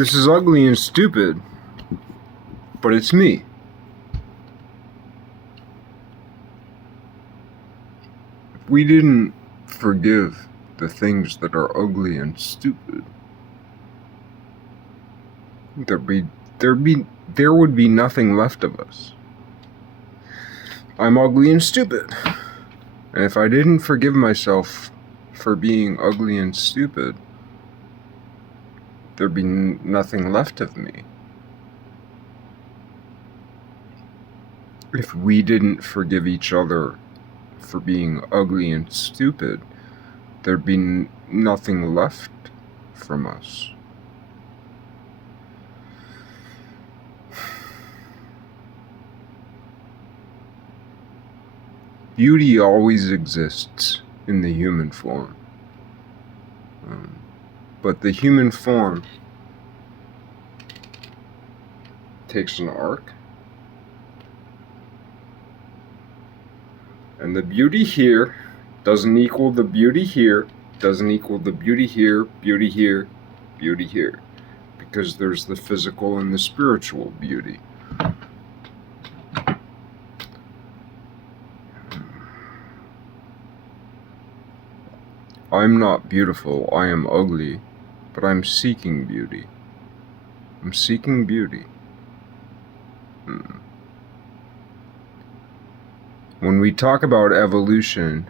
This is ugly and stupid, but it's me. If we didn't forgive the things that are ugly and stupid, there would be nothing left of us. I'm ugly and stupid. And if I didn't forgive myself for being ugly and stupid, there'd be nothing left of me. If we didn't forgive each other for being ugly and stupid, there'd be nothing left from us. Beauty always exists in the human form. But the human form takes an arc, and the beauty here doesn't equal the beauty here, doesn't equal the beauty here, beauty here, beauty here, because there's the physical and the spiritual beauty. I'm not beautiful, I am ugly, but I'm seeking beauty. I'm seeking beauty. When we talk about evolution,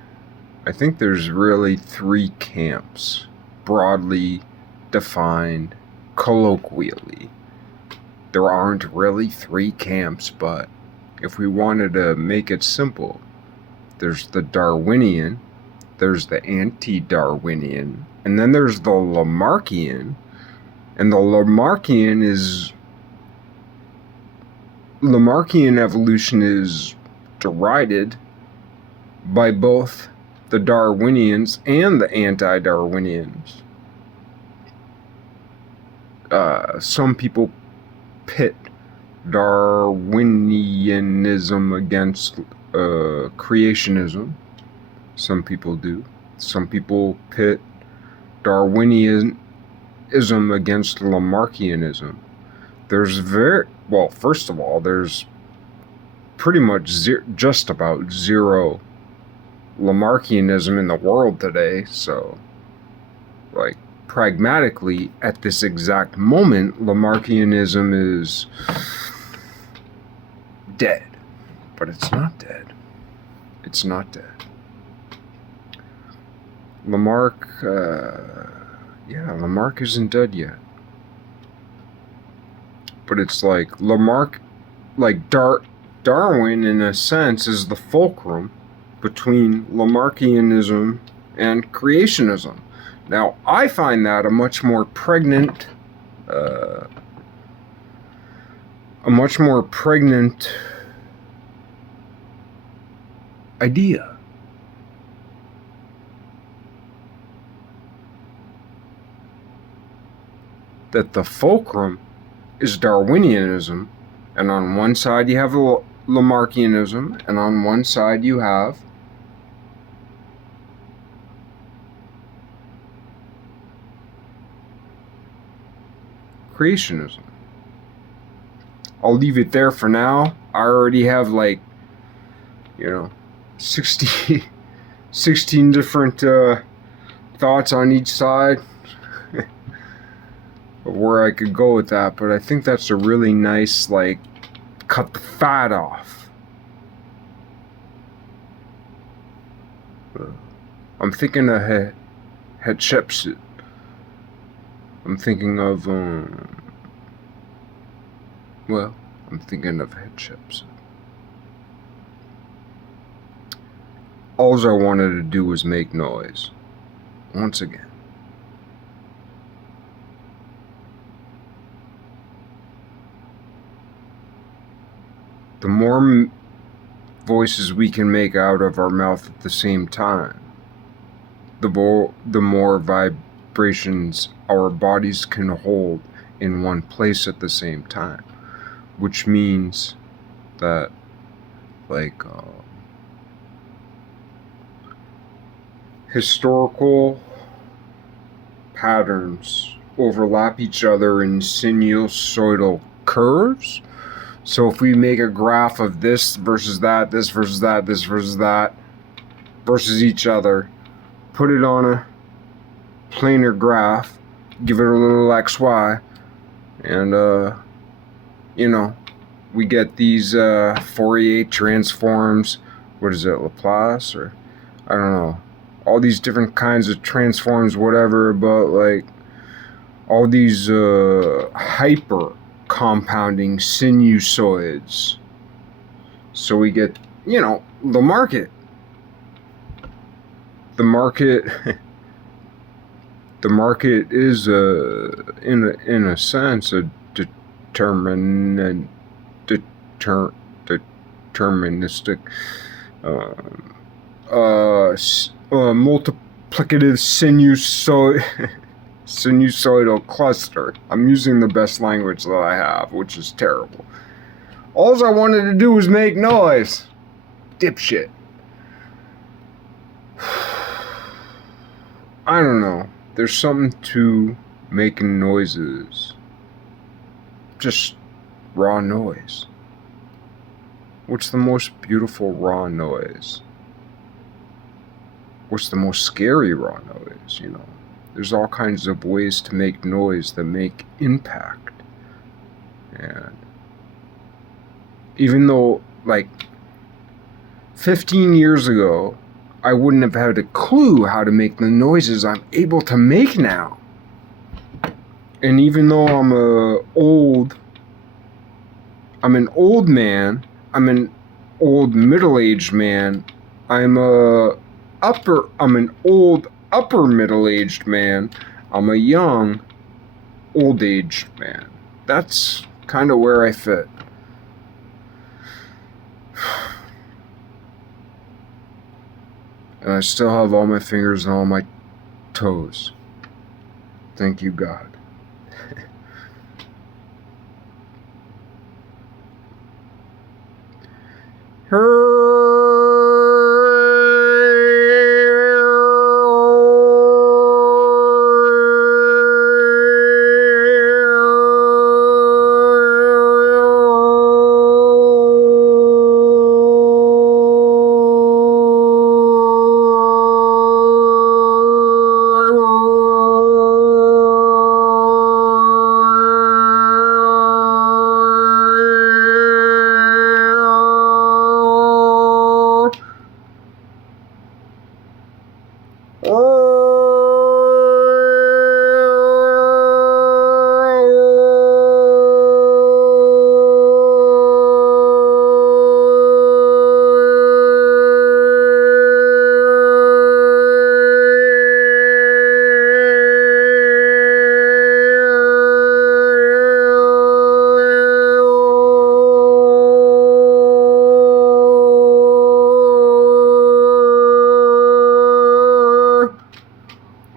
I think there's really three camps, broadly defined, colloquially. There aren't really three camps, but if we wanted to make it simple, there's the Darwinian, there's the anti-Darwinian, and then there's the Lamarckian. And the Lamarckian evolution is derided by both the Darwinians and the anti-Darwinians. Some people pit Darwinianism against creationism. Some people do. Some people pit Darwinianism against Lamarckianism. First of all, there's pretty much just about zero Lamarckianism in the world today, so, pragmatically, at this exact moment, Lamarckianism is dead. But it's not dead. It's not dead. Lamarck isn't dead yet. But it's like Lamarck, Darwin, in a sense, is the fulcrum between Lamarckianism and creationism. Now, I find that a much more pregnant idea. That the fulcrum is Darwinianism, and on one side you have Lamarckianism, and on one side you have creationism. I'll leave it there for now. I already have 16 different thoughts on each side of where I could go with that, but I think that's a really nice, cut the fat off. I'm thinking of Hatshepsut. I'm thinking of, I'm thinking of Hatshepsut. All I wanted to do was make noise. Once again. The more voices we can make out of our mouth at the same time, the more vibrations our bodies can hold in one place at the same time. Which means that, historical patterns overlap each other in sinusoidal curves. So if we make a graph of this versus that, this versus that, this versus that, versus each other, put it on a planar graph, give it a little XY, and we get these Fourier transforms. What is it, Laplace, or I don't know, all these different kinds of transforms, whatever, but like all these hyper compounding sinusoids. So we get, the market. The market is in a sense a deterministic multiplicative sinusoidal cluster. I'm using the best language that I have, which is terrible. All I wanted to do was make noise. Dipshit. I don't know. There's something to making noises. Just raw noise. What's the most beautiful raw noise? What's the most scary raw noise, There's all kinds of ways to make noise that make impact. And even though, 15 years ago, I wouldn't have had a clue how to make the noises I'm able to make now. And even though I'm an old man, I'm an old middle-aged man, I'm an old upper middle-aged man, I'm a young old-aged man. That's kind of where I fit. And I still have all my fingers and all my toes. Thank you, God.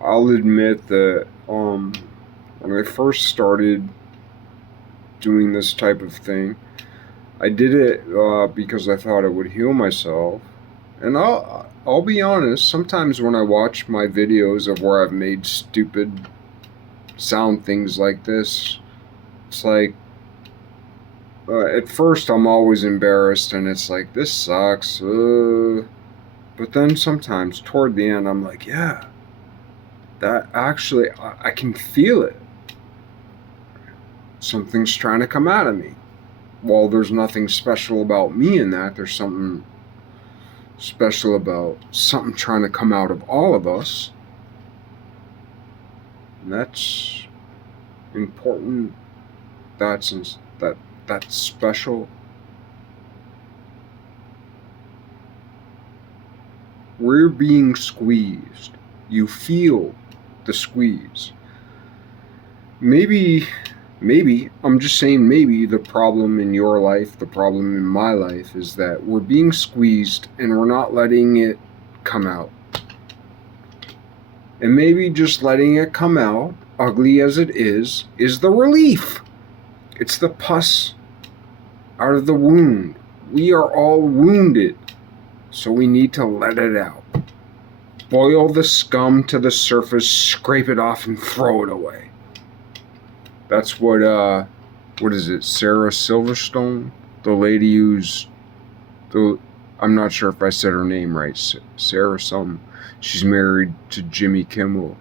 I'll admit that when I first started doing this type of thing, I did it because I thought it would heal myself. And I'll be honest, sometimes when I watch my videos of where I've made stupid sound things like this, it's like, at first I'm always embarrassed and it's like, this sucks. But then sometimes toward the end I'm like, yeah, that actually, I can feel it. Something's trying to come out of me. Well, there's nothing special about me in that. There's something special about something trying to come out of all of us. And that's important. That's special. We're being squeezed. You feel the squeeze. Maybe, I'm just saying maybe the problem in your life, the problem in my life is that we're being squeezed and we're not letting it come out. And maybe just letting it come out, ugly as it is the relief. It's the pus out of the wound. We are all wounded, so we need to let it out. Boil the scum to the surface, scrape it off, and throw it away. That's what is it, Sarah Silverstone? The lady who's, I'm not sure if I said her name right, Sarah something. She's married to Jimmy Kimmel.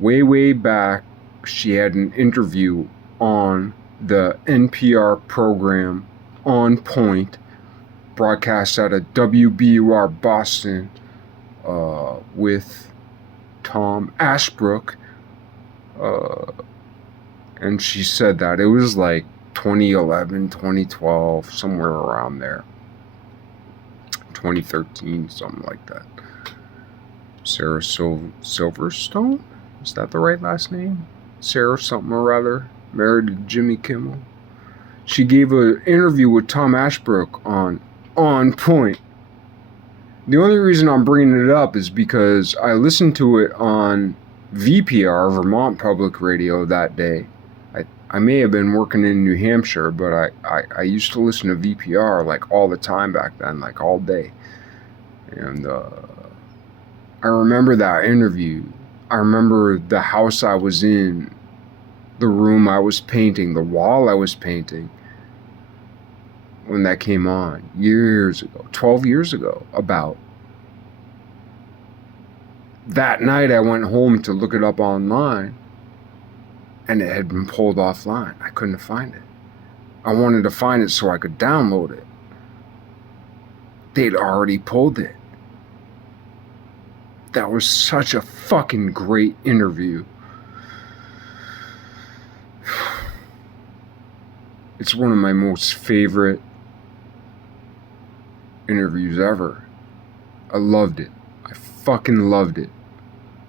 Way back, she had an interview on the NPR program On Point, broadcast out of WBUR Boston, with Tom Ashbrook, and she said that it was like 2011, 2012, somewhere around there. 2013, something like that. Sarah Silverstone? Is that the right last name? Sarah something or other, married to Jimmy Kimmel. She gave an interview with Tom Ashbrook on Point. The only reason I'm bringing it up is because I listened to it on VPR, Vermont Public Radio, that day. I may have been working in New Hampshire, but I used to listen to VPR like all the time back then, like all day. And I remember that interview. I remember the house I was in, the room I was painting, the wall I was painting when that came on years ago, 12 years ago, about. That night I went home to look it up online, and it had been pulled offline. I couldn't find it. I wanted to find it so I could download it. They'd already pulled it. That was such a fucking great interview. It's one of my most favorite interviews ever. I loved it. I fucking loved it.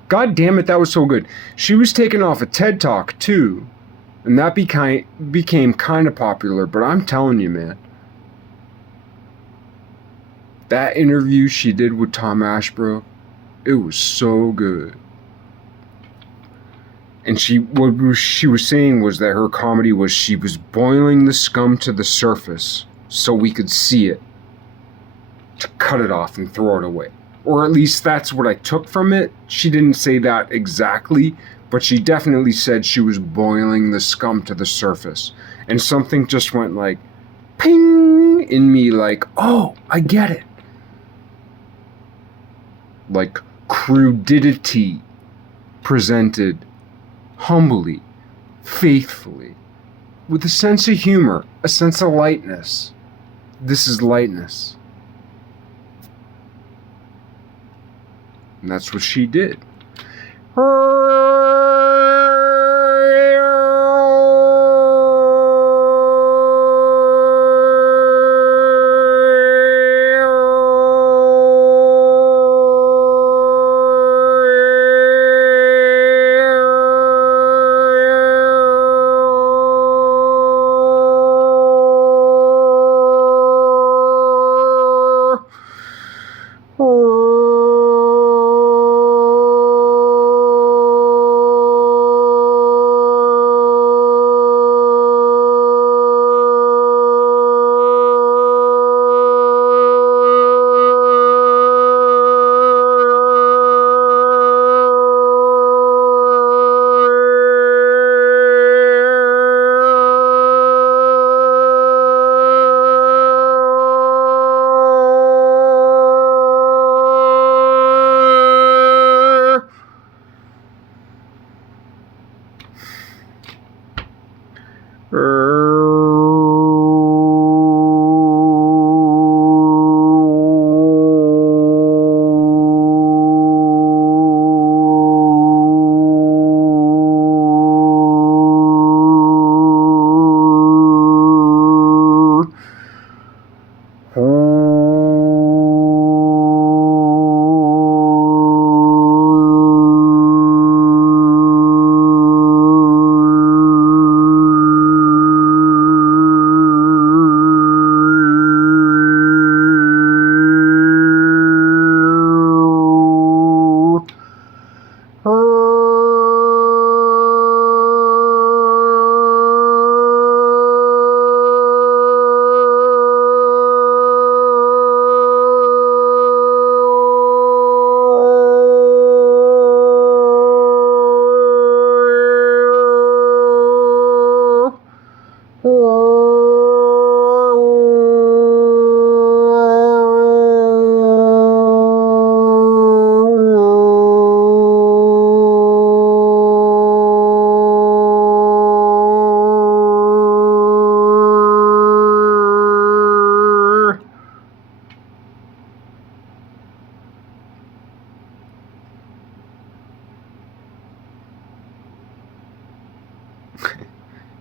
God damn it, that was so good. She was taken off a TED Talk too, and that became kind of popular, but I'm telling you, man, that interview she did with Tom Ashbrook, it was so good. And what she was saying was that her comedy was she was boiling the scum to the surface so we could see it, to cut it off and throw it away. Or at least that's what I took from it. She didn't say that exactly, but she definitely said she was boiling the scum to the surface. And something just went like, ping, in me, like, oh, I get it. Like crudity presented humbly, faithfully, with a sense of humor, a sense of lightness. This is lightness. And that's what she did.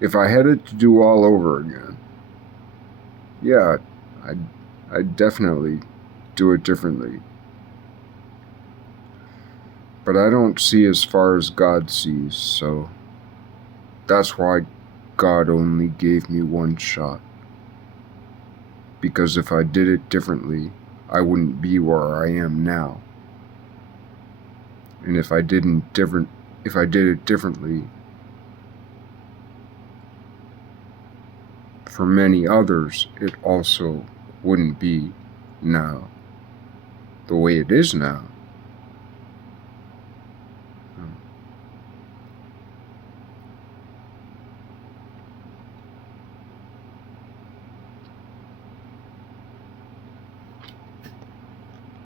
If I had it to do all over again, yeah, I'd definitely do it differently. But I don't see as far as God sees, so that's why God only gave me one shot. Because if I did it differently, I wouldn't be where I am now. And if I did it differently, for many others, it also wouldn't be now the way it is now.